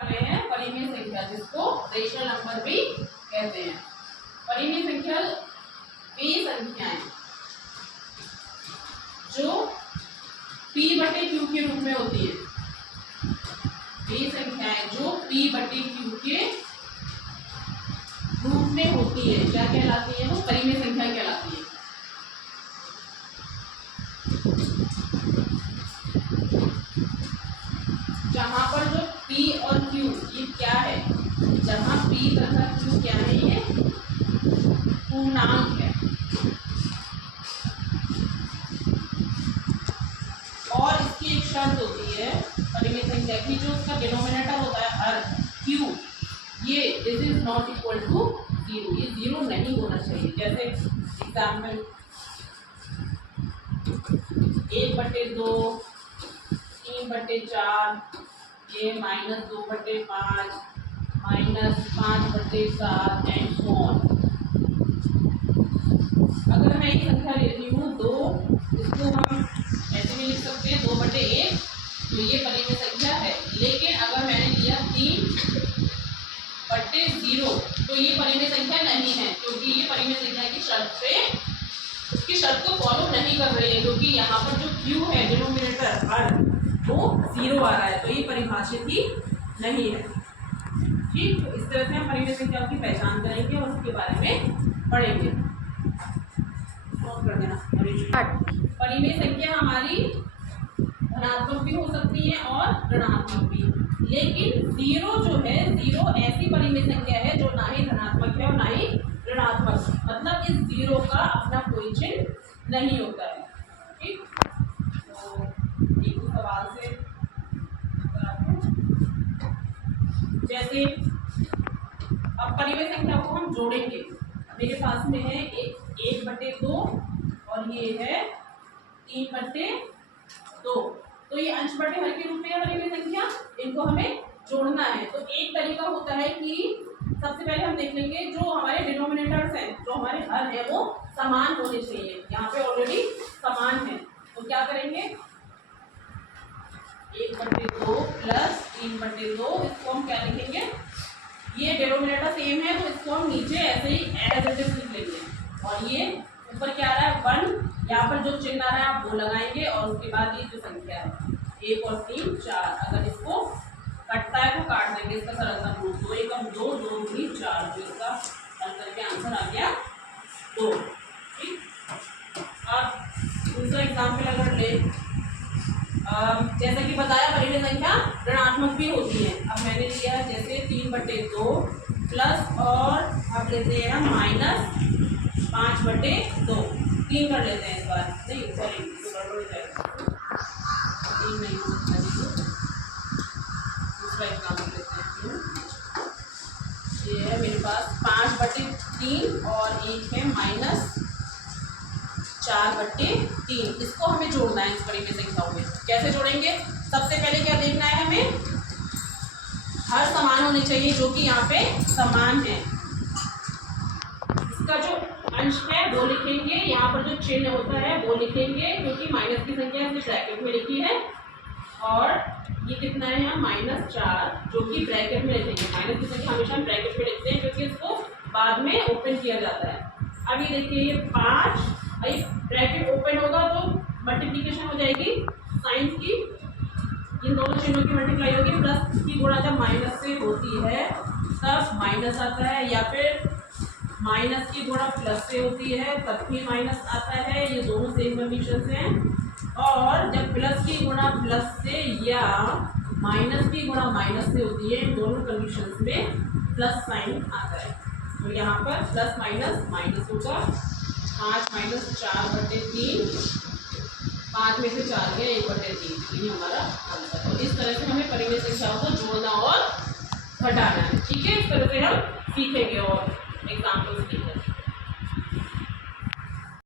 हैं परिमेय संख्या, जिसको रेशनल नंबर भी कहते हैं। परिमेय संख्या वे संख्याएं जो p/q के रूप में होती है। वे संख्याएं जो p/q के रूप में होती है क्या कहलाती है? वो परिमेय संख्या कहलाती है। जहां पर जो p और q ये क्या है, जहां p तथा q क्या है, ये पूर्णांक है। और इसकी एक शर्त होती है परिमेय संख्या की, जो उसका डिनोमिनेटर होता है हर q, ये this is not equal to 0, ये 0 नहीं होना चाहिए। जैसे एग्जाम्पल 1/2, 3/4, ये -2/5, -5/7 एंड सो ऑन। अगर मैं एक संख्या लेती हूँ 2, इसको हम ऐसे भी लिख सकते हैं 2/1, तो ये परिमेय संख्या है। लेकिन अगर मैंने लिया 3/0, तो ये परिमेय संख्या नहीं है, क्योंकि ये परिमेय संख्या की शर्त पे उसकी शर्त को फॉलो नहीं कर रही है, क्योंकि यहाँ पर जो q है डिनोमिनेटर हर वो 0 आ रहा है, तो ये परिभाषित ही नहीं है। ठीक, तो इस तरह से हम परिमेय संख्याओं की पहचान करेंगे और उसके बारे में पढ़ेंगे। नोट कर देना। परिमेय संख्या हमारी धनात्मक भी हो सकती है और ऋणात्मक भी, लेकिन 0 जो है, 0 ऐसी परिमेय संख्या है जो ना ही धनात्मक है और ना ही ऋणात्मक, मतलब इस 0 का अपना कोई चिन्ह नहीं होता है। ठीक, तो एक सवाल से जैसे अब परिमेय संख्या को हम जोड़ेंगे। मेरे पास में है 1/2 और ये है 3/2, तो ये अंश बटे हर के रूप में है परिमेय संख्या, इनको हमें जोड़ना है। तो एक तरीका होता है कि सबसे पहले हम देख लेंगे जो हमारे डिनोमिनेटर्स हैं, जो हमारे हर है वो समान होने चाहिए। यहाँ पे ऑलरेडी समान है, तो क्या करेंगे 1/2 प्लस 3/2, इसको हम क्या लिखेंगे, ये डिनोमिनेटर सेम है तो इसको हम नीचे ऐसे ही एज इट इज लिख लेंगे। और ये ऊपर क्या आ रहा है 1, यहाँ पर जो चिन्ह आ रहा है आप वो लगाएंगे, और उसके बाद ये जो संख्या है 1 और 3 4, अगर इसको कटता है तो काट देंगे, इसका सरल सा रूप 2 1 2 2 3 4, तो इसका हल करके आंसर आ गया 2। ठीक, अब दूसरा एग्जाम्पल अगर ले, जैसे कि बताया परिमेय संख्या ऋणात्मक भी होती है। अब मैंने लिया जैसे 3/2 प्लस, और अब लेते हैं हम -5/2, 3 कर लेते हैं इस बार, नहीं सॉरी तो गड़बड़ हो जाएगा, 3 नहीं हो सकता जी। दूसरा एग्जाम्पल लेते हैं, ये है मेरे पास 5/3 और एक है -4/3, इसको हमें जोड़ना है इस परिमेय संख्याओं में। कैसे जोड़ेंगे, सबसे पहले क्या देखना है हमें, हर समान होने चाहिए जो कि यहाँ पे समान है। इसका जो अंश है वो लिखेंगे, यहाँ पर जो चिन्ह होता है वो लिखेंगे, क्योंकि माइनस की संख्या इसने ब्रैकेट में लिखी है, और ये कितना है यहाँ -4 जो कि ब्रैकेट में लिखेंगे। माइनस की संख्या हमेशा हम ब्रैकेट में लिखते हैं क्योंकि इसको बाद में ओपन किया जाता है। अब ये देखिए ये 5, ब्रैकेट ओपन होगा तो मल्टीप्लिकेशन हो जाएगी साइंस की, इन दोनों चिन्हों की मल्टीप्लाई होगी, प्लस की गुणा जब माइनस से होती है तब माइनस आता है, या फिर माइनस की गुणा प्लस से होती है तब भी माइनस आता है, ये दोनों सेम कंडीशन से हैं। और जब प्लस की गुणा प्लस से या माइनस की गुणा माइनस से होती है, इन दोनों कंडीशन में प्लस साइन आता है। तो यहाँ पर प्लस माइनस माइनस होगा, 5 - 4/3, 5 में से 4 गया 1/3, ये हमारा आंसर है। इस तरह से हमें परिमेय संख्याओं को जोड़ना और घटाना है। ठीक है, इस तरह से हम सीखेंगे और एग्जाम्पल्स सीखेंगे।